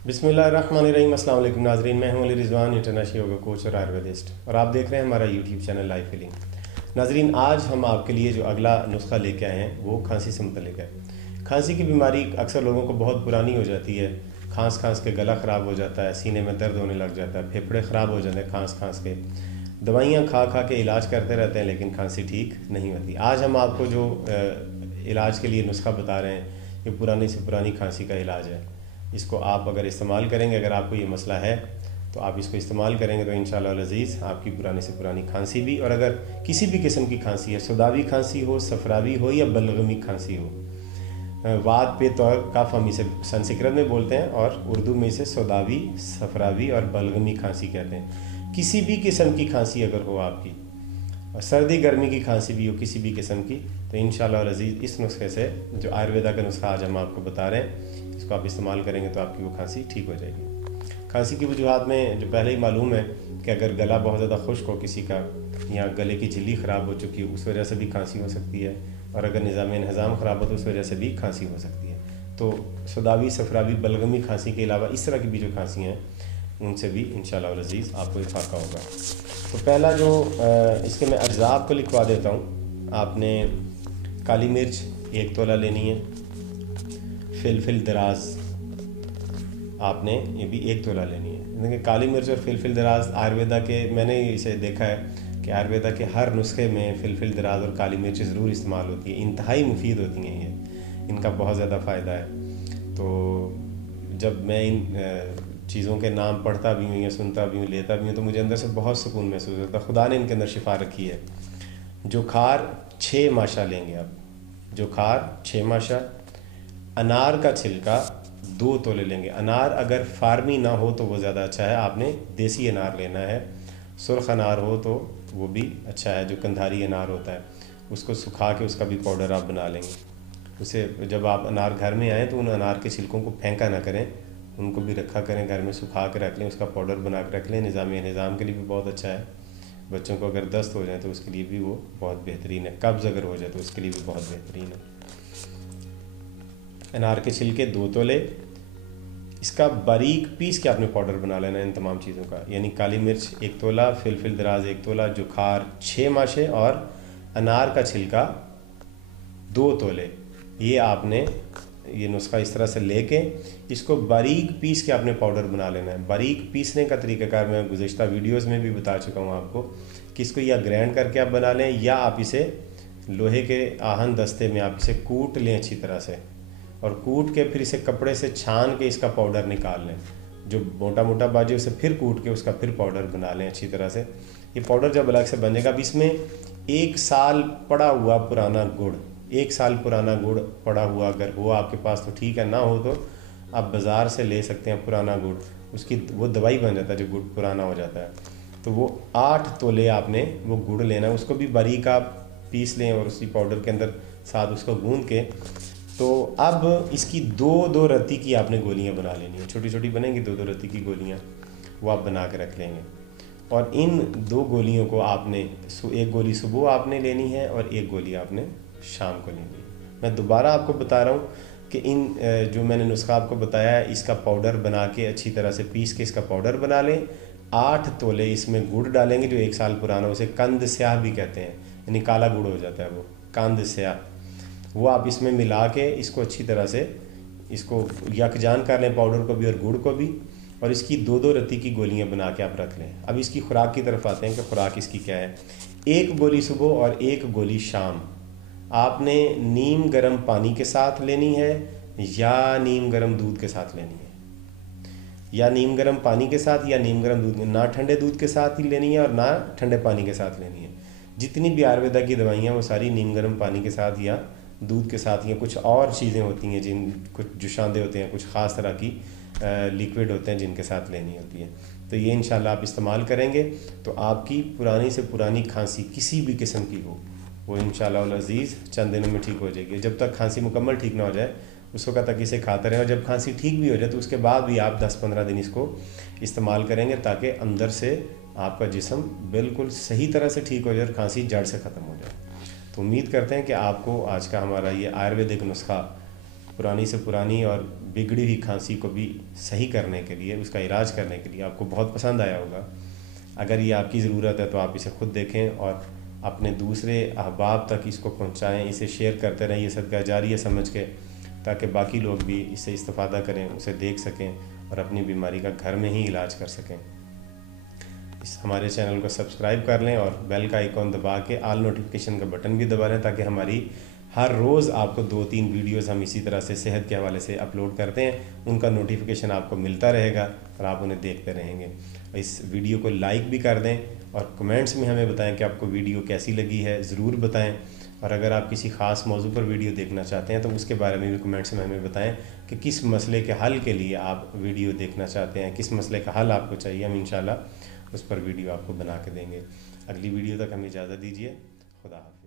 बिस्मिल्लाहिर्रहमानिर्रहीम। अस्सलाम वालेकुम नाज़रीन, मैं हूं Ali Rizwan, international yoga coach और आयुर्वेदिस्ट, और आप देख रहे हैं हमारा यूट्यूब चैनल लाइफ हीलिंग। नाज़रीन, आज हम आपके लिए जो अगला नुस्खा लेके आए हैं वो खांसी से मुतल्लिक है। खांसी की बीमारी अक्सर लोगों को बहुत पुरानी हो जाती है। खांस खांस के गला ख़राब हो जाता है, सीने में दर्द होने लग जाता है, फेफड़े ख़राब हो जाते हैं खांस खांस के। दवाइयाँ खा खा के इलाज करते रहते हैं लेकिन खांसी ठीक नहीं होती। आज हम आपको जो इलाज के लिए नुस्खा बता रहे हैं ये पुरानी से पुरानी खांसी का इलाज है। इसको आप अगर इस्तेमाल करेंगे, अगर आपको ये मसला है तो आप इसको इस्तेमाल करेंगे तो इंशाअल्लाह अज़ीज़ आपकी पुरानी से पुरानी खांसी भी, और अगर किसी भी किस्म की खांसी है, सुदावी खांसी हो, सफरावी हो या बलगमी खांसी हो, वात पे तो कफ हम इसे संस्कृत में बोलते हैं और उर्दू में इसे सौदावी, सफरावी और बलगमी खांसी कहते हैं। किसी भी किस्म की खांसी अगर हो आपकी, और सर्दी गर्मी की खांसी भी हो किसी भी किस्म की, तो इंशाअल्लाह अज़ीज़ इस नुस्खे से, जो आयुर्वेदा का नुस्खा आज हम आपको बता रहे हैं, इसको आप इस्तेमाल करेंगे तो आपकी वो खांसी ठीक हो जाएगी। खांसी की वजूहत में जो पहले ही मालूम है कि अगर गला बहुत ज़्यादा खुश्क हो किसी का, या गले की झिल्ली ख़राब हो चुकी हो, उस वजह से भी खांसी हो सकती है, और अगर निज़ाम इंतज़ाम ख़राब हो तो उस वजह से भी खांसी हो सकती है। तो सुदावी, सफरावी, बलगमी खांसी के अलावा इस तरह की भी जो खांसी हैं उनसे भी इंशाअल्लाह अज़ीज़ आपको इफ़ाक़ा होगा। तो पहला जो इसके मैं अज्जा आपको लिखवा देता हूँ। आपने काली मिर्च 1 तोला लेनी है। फिलफिल दराज आपने ये भी 1 तोला लेनी है। देखिए, काली मिर्च और फिलफिल दराज आयुर्वेदा के, मैंने इसे देखा है कि आयुर्वेदा के हर नुस्खे में फिलफिल दराज और काली मिर्च ज़रूर इस्तेमाल होती है। इंतहाई मुफीद होती हैं ये, इनका बहुत ज़्यादा फ़ायदा है। तो जब मैं इन चीज़ों के नाम पढ़ता भी हूँ या सुनता भी हूँ, लेता भी हूँ, तो मुझे अंदर से बहुत सुकून महसूस होता है। खुदा ने इनके अंदर शिफा रखी है। जोखार 6 माशा लेंगे आप, जोखार 6 माशा। अनार का छिलका 2 तोले लेंगे। अनार अगर फार्मी ना हो तो वो ज़्यादा अच्छा है, आपने देसी अनार लेना है। सुर्ख अनार हो तो वो भी अच्छा है, जो कंधारी अनार होता है उसको सुखा के उसका भी पाउडर आप बना लेंगे। उसे जब आप अनार घर में आएँ तो उन अनार के छिलकों को फेंका ना करें, उनको भी रखा करें, घर में सुखा के रख लें, उसका पाउडर बना के रख लें। निज़ाम के लिए भी बहुत अच्छा है। बच्चों को अगर दस्त हो जाए तो उसके लिए भी वो बहुत बेहतरीन है। कब्ज़ अगर हो जाए तो उसके लिए भी बहुत बेहतरीन है। अनार के छिलके 2 तोले, इसका बारीक पीस के आपने पाउडर बना लेना है इन तमाम चीज़ों का। यानी काली मिर्च 1 तोला, फिलफिल दराज 1 तोला, जुखार 6 माशे और अनार का छिलका 2 तोले। ये आपने ये नुस्खा इस तरह से लेके इसको बारीक पीस के आपने पाउडर बना लेना है। बारीक पीसने का तरीक़ाकार मैं गुज़िश्ता वीडियोज़ में भी बता चुका हूँ आपको कि इसको या ग्राइंड करके आप बना लें, या आप इसे लोहे के आहन दस्ते में आप इसे कूट लें अच्छी तरह से, और कूट के फिर इसे कपड़े से छान के इसका पाउडर निकाल लें। जो मोटा मोटा बाजू उसे फिर कूट के उसका फिर पाउडर बना लें अच्छी तरह से। ये पाउडर जब अलग से बनेगा, अब इसमें 1 साल पड़ा हुआ पुराना गुड़, 1 साल पुराना गुड़ पड़ा हुआ अगर हो आपके पास तो ठीक है, ना हो तो आप बाज़ार से ले सकते हैं पुराना गुड़। उसकी वो दवाई बन जाता है जो गुड़ पुराना हो जाता है। तो वो 8 तोले आपने वो गुड़ लेना है, उसको भी बारीक आप पीस लें और उसी पाउडर के अंदर साथ उसको गूंद के। तो अब इसकी 2-2 रत्ती की आपने गोलियां बना लेनी है, छोटी छोटी बनेंगी 2-2 रत्ती की गोलियां, वो आप बना के रख लेंगे। और इन 2 गोलियों को आपने 1 गोली सुबह आपने लेनी है और 1 गोली आपने शाम को लेनी है। मैं दोबारा आपको बता रहा हूँ कि इन जो मैंने नुस्खा आपको बताया है, इसका पाउडर बना के अच्छी तरह से पीस के इसका पाउडर बना लें। 8 तोले इसमें गुड़ डालेंगे जो 1 साल पुराना, उसे कंद स्याह भी कहते हैं, यानी काला गुड़ हो जाता है वो, कंद स्याह। वो आप इसमें मिला के इसको अच्छी तरह से इसको यकजान कर लें, पाउडर को भी और गुड़ को भी, और इसकी 2-2 रत्ती की गोलियां बना के आप रख लें। अब इसकी खुराक की तरफ आते हैं कि खुराक इसकी क्या है। 1 गोली सुबह और 1 गोली शाम आपने नीम गर्म पानी के साथ लेनी है, या नीम गर्म दूध के साथ लेनी है, या नीम गर्म पानी के साथ या नीम गर्म दूध, ना ठंडे दूध के साथ ही लेनी है और ना ठंडे पानी के साथ लेनी है। जितनी भी आयुर्वेदा की दवाइयाँ वो सारी नीम गर्म पानी के साथ या दूध के साथ, या कुछ और चीज़ें होती हैं जिन कुछ जुशांदे होते हैं, कुछ ख़ास तरह की लिक्विड होते हैं जिनके साथ लेनी होती है। तो ये इंशाल्लाह आप इस्तेमाल करेंगे तो आपकी पुरानी से पुरानी खांसी किसी भी किस्म की हो वो इंशाअल्लाह अज़ीज़ चंद दिनों में ठीक हो जाएगी। जब तक खांसी मुकम्मल ठीक ना हो जाए उस वक्त तक इसे खाते रहें, और जब खांसी ठीक भी हो जाए तो उसके बाद भी आप 10-15 दिन इसको इस्तेमाल करेंगे ताकि अंदर से आपका जिस्म बिल्कुल सही तरह से ठीक हो जाए और खांसी जड़ से ख़त्म हो जाए। तो उम्मीद करते हैं कि आपको आज का हमारा ये आयुर्वेदिक नुस्खा पुरानी से पुरानी और बिगड़ी हुई खांसी को भी सही करने के लिए, उसका इलाज करने के लिए आपको बहुत पसंद आया होगा। अगर ये आपकी ज़रूरत है तो आप इसे खुद देखें और अपने दूसरे अहबाब तक इसको पहुंचाएं, इसे शेयर करते रहें, ये सदका जारिया समझ के, ताकि बाकी लोग भी इससे इस्तेफ़ादा करें, उसे देख सकें और अपनी बीमारी का घर में ही इलाज कर सकें। इस हमारे चैनल को सब्सक्राइब कर लें और बेल का आइकॉन दबा के ऑल नोटिफिकेशन का बटन भी दबा लें, ताकि हमारी हर रोज़ आपको 2-3 वीडियोज़ हम इसी तरह से सेहत के हवाले से अपलोड करते हैं, उनका नोटिफिकेशन आपको मिलता रहेगा और आप उन्हें देखते रहेंगे। इस वीडियो को लाइक भी कर दें और कमेंट्स में हमें बताएं कि आपको वीडियो कैसी लगी है, ज़रूर बताएं। और अगर आप किसी ख़ास मौजू पर वीडियो देखना चाहते हैं तो उसके बारे में भी कमेंट्स में हमें बताएं कि किस मसले के हल के लिए आप वीडियो देखना चाहते हैं, किस मसले का हल आपको चाहिए। हम इंशाल्लाह उस पर वीडियो आपको बना के देंगे। अगली वीडियो तक हमें इजाज़त दीजिए। खुदा हाफ़िज़।